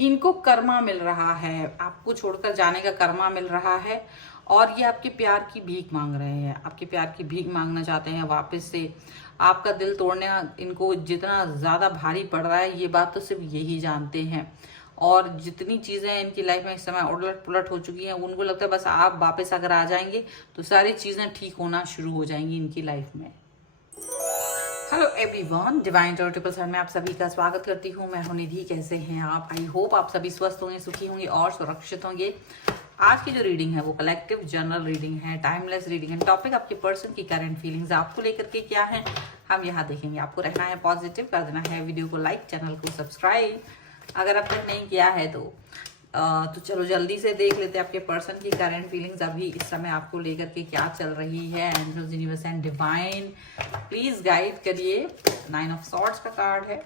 इनको कर्मा मिल रहा है, आपको छोड़कर जाने का कर्मा मिल रहा है। और ये आपके प्यार की भीख मांग रहे हैं, आपके प्यार की भीख मांगना चाहते हैं वापस से। आपका दिल तोड़ने इनको जितना ज़्यादा भारी पड़ रहा है, ये बात तो सिर्फ यही जानते हैं। और जितनी चीज़ें इनकी लाइफ में इस समय उलट पुलट हो चुकी हैं, उनको लगता है बस आप वापस अगर आ जाएंगे तो सारी चीज़ें ठीक होना शुरू हो जाएंगी इनकी लाइफ में। हेलो एवरीवन, डिवाइन ट्रिपल सन में आप सभी का स्वागत करती हूँ। मैं हूं निधि। कैसे हैं आप? आई होप आप सभी स्वस्थ होंगे, सुखी होंगे और सुरक्षित होंगे। आज की जो रीडिंग है वो कलेक्टिव जनरल रीडिंग है, टाइमलेस रीडिंग है। टॉपिक आपके पर्सन की करंट फीलिंग्स आपको लेकर के क्या है हम यहाँ देखेंगे। आपको रहना है पॉजिटिव, कर देना है वीडियो को लाइक, चैनल को सब्सक्राइब अगर अब तक नहीं किया है तो चलो जल्दी से देख लेते हैं आपके पर्सन की करंट फीलिंग्स अभी इस समय आपको लेकर के क्या चल रही है। Angels, universe and divine please guide करिए। 9 ऑफ सॉर्ड्स का कार्ड है,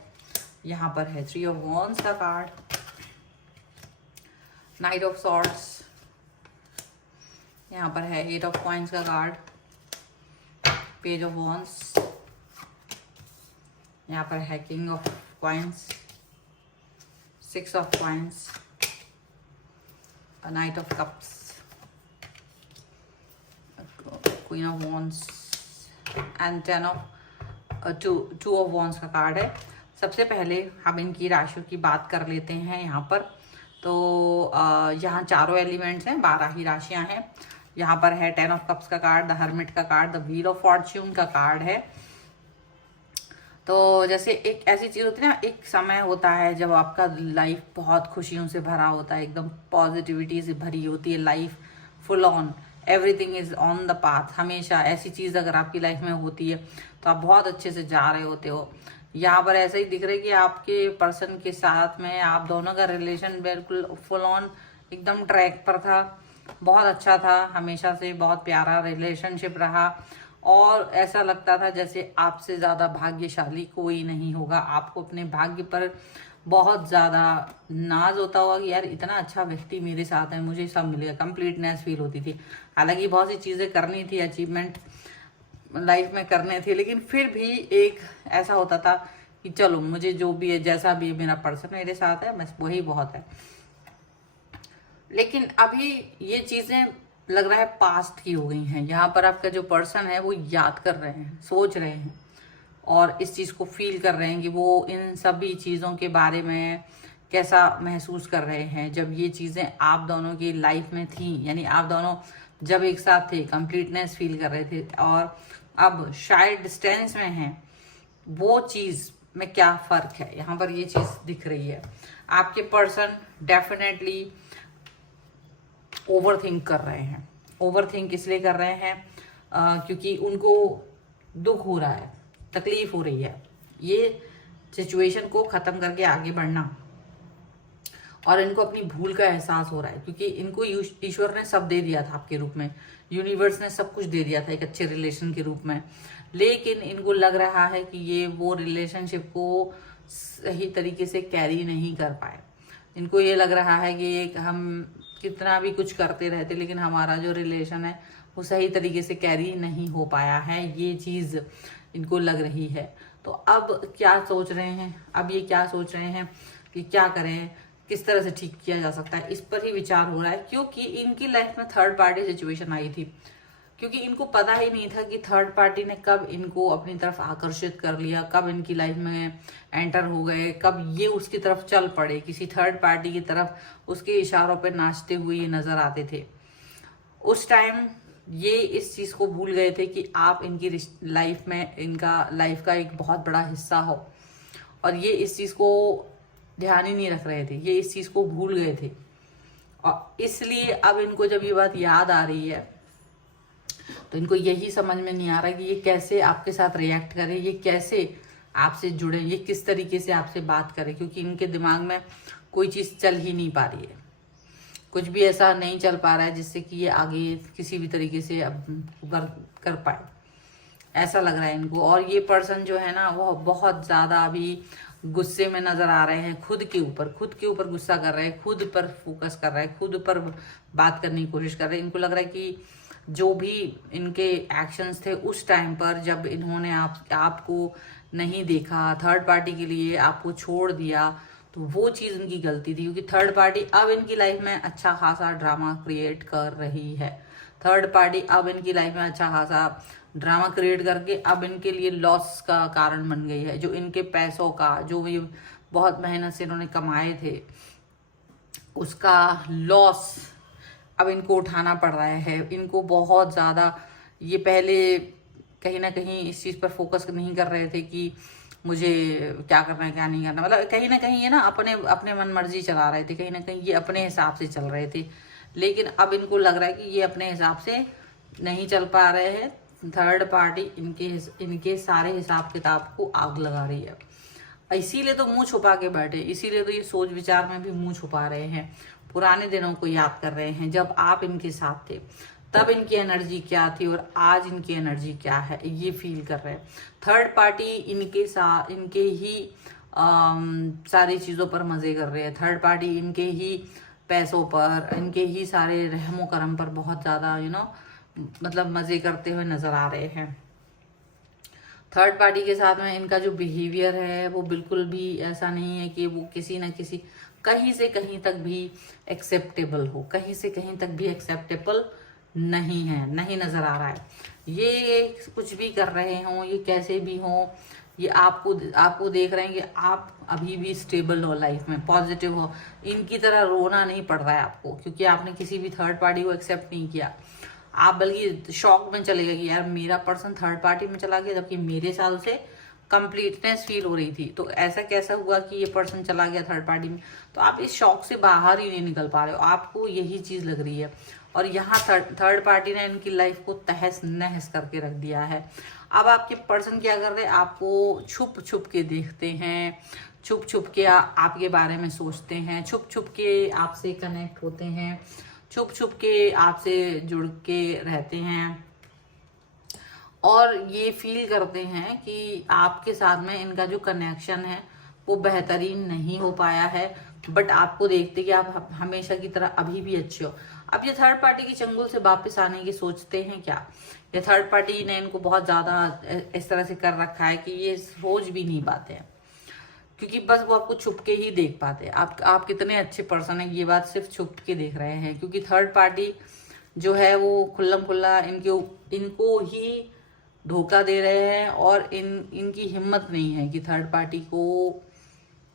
यहाँ पर है 3 ऑफ वॉन्ड्स का कार्ड, नाइट ऑफ सॉर्ड्स, यहाँ पर है 8 ऑफ कॉइंस का कार्ड, पेज ऑफ वॉन्ड्स, यहाँ पर है king of coins, 6 of coins, night of cups, queen of wands and 10 of two of wands का कार्ड है। सबसे पहले हम इनकी राशियों की बात कर लेते हैं यहाँ पर। तो यहाँ चारों एलिमेंट्स हैं, 12 ही राशियाँ हैं। यहाँ पर है 10 ऑफ कप्स का कार्ड, द हर्मिट का card, the wheel of Fortune का कार्ड है। तो जैसे एक ऐसी चीज़ होती है ना, एक समय होता है जब आपका लाइफ बहुत खुशियों से भरा होता है, एकदम पॉजिटिविटी से भरी होती है life, full on, everything is on the path. हमेशा ऐसी चीज़ अगर आपकी लाइफ में होती है तो आप बहुत अच्छे से जा रहे होते हो। यहाँ पर ऐसा ही दिख रहा है कि आपके पर्सन के साथ में आप दोनों का रिलेशन बिल्कुल फुल ऑन एकदम ट्रैक पर था, बहुत अच्छा था, हमेशा से बहुत प्यारा रिलेशनशिप रहा। और ऐसा लगता था जैसे आपसे ज़्यादा भाग्यशाली कोई नहीं होगा। आपको अपने भाग्य पर बहुत ज़्यादा नाज होता होगा कि यार इतना अच्छा व्यक्ति मेरे साथ है, मुझे सब मिलेगा, कंप्लीटनेस फील होती थी। हालांकि बहुत सी चीज़ें करनी थी, अचीवमेंट लाइफ में करने थे, लेकिन फिर भी एक ऐसा होता था कि चलो मुझे जो भी है, जैसा भी है, मेरा पर्सन मेरे साथ है, बस वही बहुत है। लेकिन अभी ये चीज़ें लग रहा है पास्ट की हो गई हैं। यहाँ पर आपका जो पर्सन है वो याद कर रहे हैं, सोच रहे हैं और इस चीज़ को फील कर रहे हैं कि वो इन सभी चीज़ों के बारे में कैसा महसूस कर रहे हैं जब ये चीज़ें आप दोनों की लाइफ में थी। यानी आप दोनों जब एक साथ थे, कंप्लीटनेस फील कर रहे थे, और अब शायद डिस्टेंस में हैं। वो चीज़ में क्या फ़र्क है, यहाँ पर ये चीज़ दिख रही है। आपके पर्सन डेफिनेटली ओवर थिंक कर रहे हैं। ओवर थिंक इसलिए कर रहे हैं क्योंकि उनको दुख हो रहा है, तकलीफ हो रही है, ये सिचुएशन को ख़त्म करके आगे बढ़ना, और इनको अपनी भूल का एहसास हो रहा है क्योंकि इनको ईश्वर ने सब दे दिया था आपके रूप में, यूनिवर्स ने सब कुछ दे दिया था एक अच्छे रिलेशन के रूप में। लेकिन इनको लग रहा है कि ये वो रिलेशनशिप को सही तरीके से कैरी नहीं कर पाए। इनको ये लग रहा है कि हम कितना भी कुछ करते रहते लेकिन हमारा जो रिलेशन है वो सही तरीके से कैरी नहीं हो पाया है, ये चीज़ इनको लग रही है। तो अब क्या सोच रहे हैं, अब ये क्या सोच रहे हैं कि क्या करें, किस तरह से ठीक किया जा सकता है, इस पर ही विचार हो रहा है। क्योंकि इनकी लाइफ में थर्ड पार्टी सिचुएशन आई थी, क्योंकि इनको पता ही नहीं था कि थर्ड पार्टी ने कब इनको अपनी तरफ आकर्षित कर लिया, कब इनकी लाइफ में एंटर हो गए, कब ये उसकी तरफ चल पड़े, किसी थर्ड पार्टी की तरफ उसके इशारों पे नाचते हुए ये नजर आते थे। उस टाइम ये इस चीज़ को भूल गए थे कि आप इनकी लाइफ में, इनका लाइफ का एक बहुत बड़ा हिस्सा हो, और ये इस चीज़ को ध्यान ही नहीं रख रहे थे, ये इस चीज़ को भूल गए थे। और इसलिए अब इनको जब ये बात याद आ रही है तो इनको यही समझ में नहीं आ रहा कि ये कैसे आपके साथ रिएक्ट करे, ये कैसे आपसे जुड़े, ये किस तरीके से आपसे बात करे, क्योंकि इनके दिमाग में कोई चीज़ चल ही नहीं पा रही है, कुछ भी ऐसा नहीं चल पा रहा है जिससे कि ये आगे किसी भी तरीके से अब कर पाए, ऐसा लग रहा है इनको। और ये पर्सन जो है ना वो बहुत ज़्यादा अभी गुस्से में नज़र आ रहे हैं, खुद के ऊपर गुस्सा कर रहे हैं, खुद पर फोकस कर रहे हैं, खुद पर बात करने की कोशिश कर रहे हैं। इनको लग रहा है कि जो भी इनके एक्शंस थे उस टाइम पर, जब इन्होंने आपको नहीं देखा, थर्ड पार्टी के लिए आपको छोड़ दिया, तो वो चीज़ इनकी गलती थी, क्योंकि थर्ड पार्टी अब इनकी लाइफ में अच्छा खासा ड्रामा क्रिएट कर रही है। थर्ड पार्टी अब इनकी लाइफ में अच्छा खासा ड्रामा क्रिएट करके अब इनके लिए लॉस का कारण बन गई है। जो इनके पैसों का, जो ये बहुत मेहनत से इन्होंने कमाए थे, उसका लॉस अब इनको उठाना पड़ रहा है। इनको बहुत ज़्यादा, ये पहले कहीं ना कहीं इस चीज़ पर फोकस नहीं कर रहे थे कि मुझे क्या करना है क्या नहीं करना, मतलब कहीं ना कहीं ये ना अपने अपने मन मर्जी चला रहे थे, कहीं ना कहीं ये अपने हिसाब से चल रहे थे। लेकिन अब इनको लग रहा है कि ये अपने हिसाब से नहीं चल पा रहे हैं। थर्ड पार्टी इनके सारे हिसाब किताब को आग लगा रही है। इसीलिए तो मुंह छुपा के बैठे, इसीलिए तो ये सोच विचार में भी मुंह छुपा रहे हैं, पुराने दिनों को याद कर रहे हैं जब आप इनके साथ थे, तब इनकी एनर्जी क्या थी और आज इनकी एनर्जी क्या है, ये फील कर रहे हैं। थर्ड पार्टी इनके साथ, इनके ही सारी चीज़ों पर मज़े कर रहे हैं। थर्ड पार्टी इनके ही पैसों पर, इनके ही सारे रहमो करम पर बहुत ज़्यादा मतलब मज़े करते हुए नज़र आ रहे हैं। थर्ड पार्टी के साथ में इनका जो बिहेवियर है वो बिल्कुल भी ऐसा नहीं है कि वो किसी न किसी कहीं से कहीं तक भी एक्सेप्टेबल हो, कहीं से कहीं तक भी एक्सेप्टेबल नहीं है, नहीं नज़र आ रहा है। ये कुछ भी कर रहे हों, ये कैसे भी हों, ये आपको देख रहे हैं कि आप अभी भी स्टेबल हो, लाइफ में पॉजिटिव हो। इनकी तरह रोना नहीं पड़ रहा है आपको, क्योंकि आपने किसी भी थर्ड पार्टी को एक्सेप्ट नहीं किया। आप बल्कि शॉक में चले गए कि यार मेरा पर्सन थर्ड पार्टी में चला गया, जबकि मेरे साल से कंप्लीटनेस फील हो रही थी। तो ऐसा कैसा हुआ कि ये पर्सन चला गया थर्ड पार्टी में? तो आप इस शॉक से बाहर ही नहीं निकल पा रहे हो, आपको यही चीज़ लग रही है। और यहाँ थर्ड पार्टी ने इनकी लाइफ को तहस नहस करके रख दिया है। अब आपके पर्सन क्या कर रहे हैं? आपको छुप छुप के देखते हैं, छुप छुप के आपके बारे में सोचते हैं, छुप छुप के आपसे कनेक्ट होते हैं, छुप छुप के आपसे जुड़ के रहते हैं, और ये फील करते हैं कि आपके साथ में इनका जो कनेक्शन है वो बेहतरीन नहीं हो पाया है। बट आपको देखते कि आप हमेशा की तरह अभी भी अच्छे हो। अब ये थर्ड पार्टी की चंगुल से वापस आने की सोचते हैं क्या? ये थर्ड पार्टी ने इनको बहुत ज़्यादा इस तरह से कर रखा है कि ये सोच भी नहीं पाते हैं, क्योंकि बस वो आपको छुप के ही देख पाते हैं। आप कितने अच्छे पर्सन हैं, ये बात सिर्फ छुप के देख रहे हैं, क्योंकि थर्ड पार्टी जो है वो खुल्लम खुल्ला इनको ही धोखा दे रहे हैं। और इनकी हिम्मत नहीं है कि थर्ड पार्टी को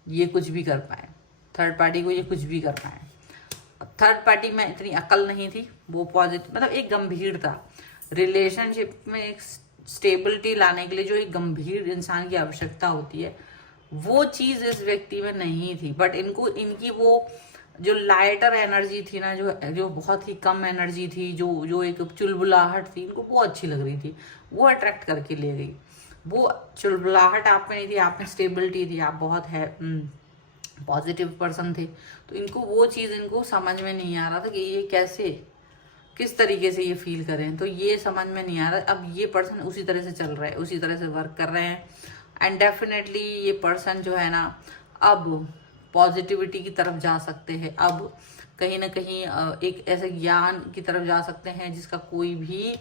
ये कुछ भी कर पाए, थर्ड पार्टी को ये कुछ भी कर पाए। थर्ड पार्टी में इतनी अकल नहीं थी, वो पॉजिटिव, मतलब एक गंभीर था। रिलेशनशिप में एक स्टेबिलिटी लाने के लिए जो एक गंभीर इंसान की आवश्यकता होती है, वो चीज़ इस व्यक्ति में नहीं थी। बट इनकी वो जो लाइटर एनर्जी थी ना, जो बहुत ही कम एनर्जी थी, जो एक चुलबुलाहट थी, इनको वो अच्छी लग रही थी, वो अट्रैक्ट करके ले गई। वो चुलबुलाहट आप में नहीं थी, आप में स्टेबिलिटी थी, आप बहुत है पॉजिटिव पर्सन थे। तो इनको वो चीज़ इनको समझ में नहीं आ रहा था कि ये किस तरीके से ये फील करें, तो ये समझ में नहीं आ रहा। अब ये पर्सन उसी तरह से चल रहा है, उसी तरह से वर्क कर रहे हैं। एंड डेफिनेटली ये पर्सन जो है ना, अब पॉजिटिविटी की तरफ जा सकते हैं। अब कहीं ना कहीं एक ऐसे ज्ञान की तरफ जा सकते हैं जिसका कोई भी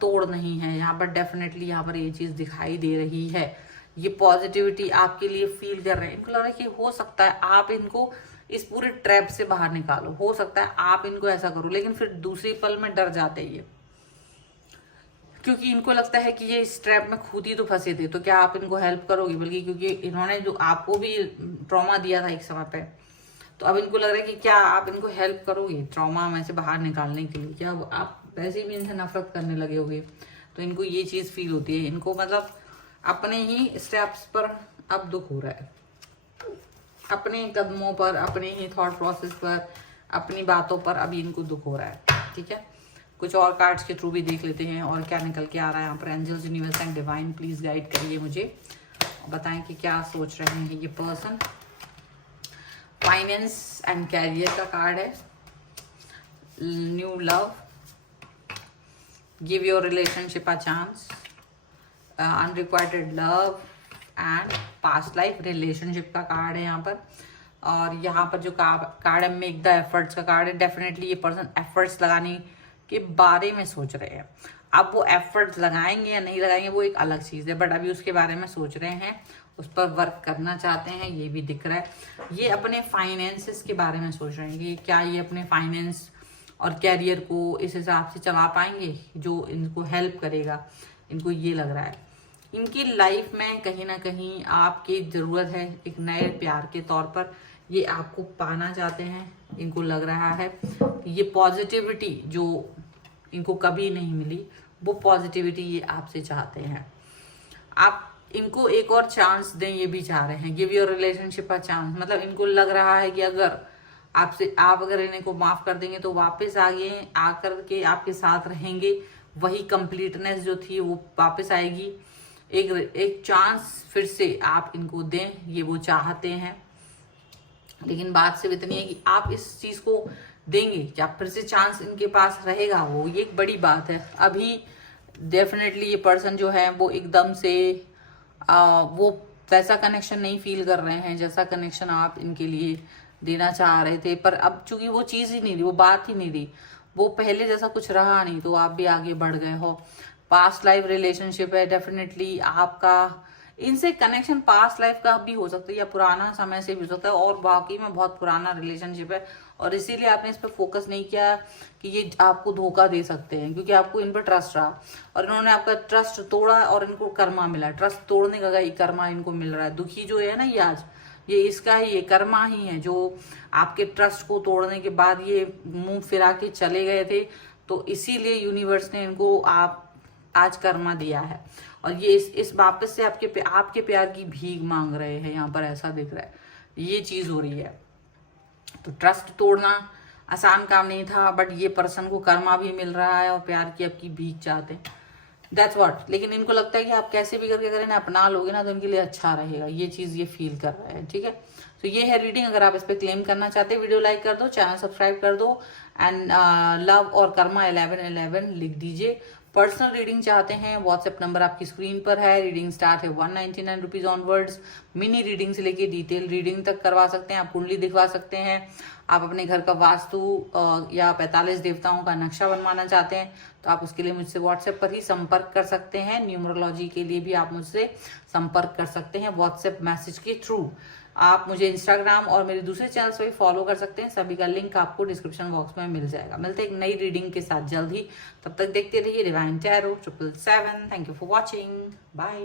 तोड़ नहीं है। यहाँ पर डेफिनेटली यहाँ पर ये चीज़ दिखाई दे रही है। ये पॉजिटिविटी आपके लिए फील कर रहे हैं। इनको लग रहा है कि हो सकता है आप इनको इस पूरे ट्रैप से बाहर निकालो, हो सकता है आप इनको ऐसा करो, लेकिन फिर दूसरी पल में डर जाते ही, क्योंकि इनको लगता है कि ये इस ट्रैप में खुद ही तो फंसे थे, तो क्या आप इनको हेल्प करोगे? बल्कि क्योंकि इन्होंने जो आपको भी ट्रॉमा दिया था एक समय पे, तो अब इनको लग रहा है कि क्या आप इनको हेल्प करोगे ट्रॉमा में से बाहर निकालने के लिए? क्या आप वैसे भी इनसे नफरत करने लगे होगे? तो इनको ये चीज़ फील होती है। इनको मतलब अपने ही स्टेप्स पर अब दुख हो रहा है, अपने कदमों पर, अपने ही थॉट प्रोसेस पर, अपनी बातों पर अभी इनको दुख हो रहा है। ठीक है, कुछ और कार्ड्स के थ्रू भी देख लेते हैं और क्या निकल के आ रहा है यहाँ पर। Angels, universe and divine please guide करिए मुझे, बताएं कि क्या सोच रहे हैं ये पर्सन। फाइनेंस एंड कैरियर का कार्ड है, new love, give your relationship a chance, unrequited love and past life relationship का कार्ड है यहाँ पर। और यहाँ पर जो कार्ड है मेक द एफर्ट्स का कार्ड है। डेफिनेटली ये पर्सन एफर्ट्स लगाने के बारे में सोच रहे हैं। अब वो एफर्ट्स लगाएंगे या नहीं लगाएंगे वो एक अलग चीज़ है, बट अभी उसके बारे में सोच रहे हैं। उस पर वर्क करना चाहते हैं, ये भी दिख रहा है। ये अपने फाइनेंसेस के बारे में सोच रहे हैं कि क्या ये अपने फाइनेंस और कैरियर को इस हिसाब से चला पाएंगे जो इनको हेल्प करेगा, इनको ये लग रहा है। इनकी लाइफ में कहीं ना कहीं आपकी ज़रूरत है एक नए प्यार के तौर पर, ये आपको पाना चाहते हैं। इनको लग रहा है ये पॉजिटिविटी जो इनको कभी नहीं मिली, वो पॉजिटिविटी ये आपसे चाहते हैं। आप इनको एक और चांस दें, ये भी चाह रहे हैं। Give your relationship a chance, मतलब इनको लग रहा है कि अगर आप अगर इन्हें को माफ कर देंगे तो वापस आगे आकर के आपके साथ रहेंगे, वही कंप्लीटनेस जो थी वो वापस आएगी। एक चांस फिर से आप इनको दें, ये वो चाहते हैं। लेकिन बात सिर्फ इतनी है कि आप इस चीज को देंगे क्या, फिर से चांस इनके पास रहेगा, वो ये एक बड़ी बात है। अभी डेफिनेटली ये पर्सन जो है वो एकदम से वो वैसा कनेक्शन नहीं फील कर रहे हैं जैसा कनेक्शन आप इनके लिए देना चाह रहे थे। पर अब चूंकि वो चीज ही नहीं रही, वो बात ही नहीं रही, वो पहले जैसा कुछ रहा नहीं, तो आप भी आगे बढ़ गए हो। पास्ट लाइफ रिलेशनशिप है, डेफिनेटली आपका इनसे कनेक्शन पास्ट लाइफ का भी हो सकता है या पुराना समय से भी हो सकता है, और वाकई में बहुत पुराना रिलेशनशिप है। और इसीलिए आपने इस पर फोकस नहीं किया कि ये आपको धोखा दे सकते हैं, क्योंकि आपको इन पर ट्रस्ट रहा और इन्होंने आपका ट्रस्ट तोड़ा और इनको कर्मा मिला। ट्रस्ट तोड़ने का कर्मा इनको मिल रहा है। दुखी जो है ना ये आज, ये इसका ही, ये कर्मा ही है जो आपके ट्रस्ट को तोड़ने के बाद ये मुंह फिरा के चले गए थे। तो इसीलिए यूनिवर्स ने इनको आज कर्मा दिया है, और ये इस वापस से आपके प्यार की भीख मांग रहे हैं। यहाँ पर ऐसा दिख रहा है, ये चीज हो रही है। तो ट्रस्ट तोड़ना आसान काम नहीं था, बट ये पर्सन को कर्मा भी मिल रहा है और प्यार की आपकी भीख चाहते हैं। That's what. लेकिन इनको लगता है कि आप कैसे भी करके अगर इन्हें अपना लोगे ना तो इनके लिए अच्छा रहेगा, ये चीज ये फील कर रहा है। ठीक है, तो ये है रीडिंग। अगर आप इस पर क्लेम करना चाहते हैं, वीडियो लाइक कर दो, चैनल सब्सक्राइब कर दो, एंड लव और कर्मा 1111 लिख दीजिए। पर्सनल रीडिंग चाहते हैं, व्हाट्सएप नंबर आपकी स्क्रीन पर है। रीडिंग स्टार्ट है 199 रुपीज ऑनवर्ड्स। मिनी रीडिंग से लेके डिटेल रीडिंग तक करवा सकते हैं। आप कुंडली दिखवा सकते हैं। आप अपने घर का वास्तु या 45 देवताओं का नक्शा बनवाना चाहते हैं तो आप उसके लिए मुझसे व्हाट्सएप पर ही संपर्क कर सकते हैं। न्यूमरोलॉजी के लिए भी आप मुझसे संपर्क कर सकते हैं व्हाट्सएप मैसेज के थ्रू। आप मुझे इंस्टाग्राम और मेरे दूसरे चैनल्स पे भी फॉलो कर सकते हैं, सभी का लिंक आपको डिस्क्रिप्शन बॉक्स में मिल जाएगा। मिलते हैं एक नई रीडिंग के साथ जल्द ही, तब तक देखते रहिए divine tarot 777। Thank you for watching, bye.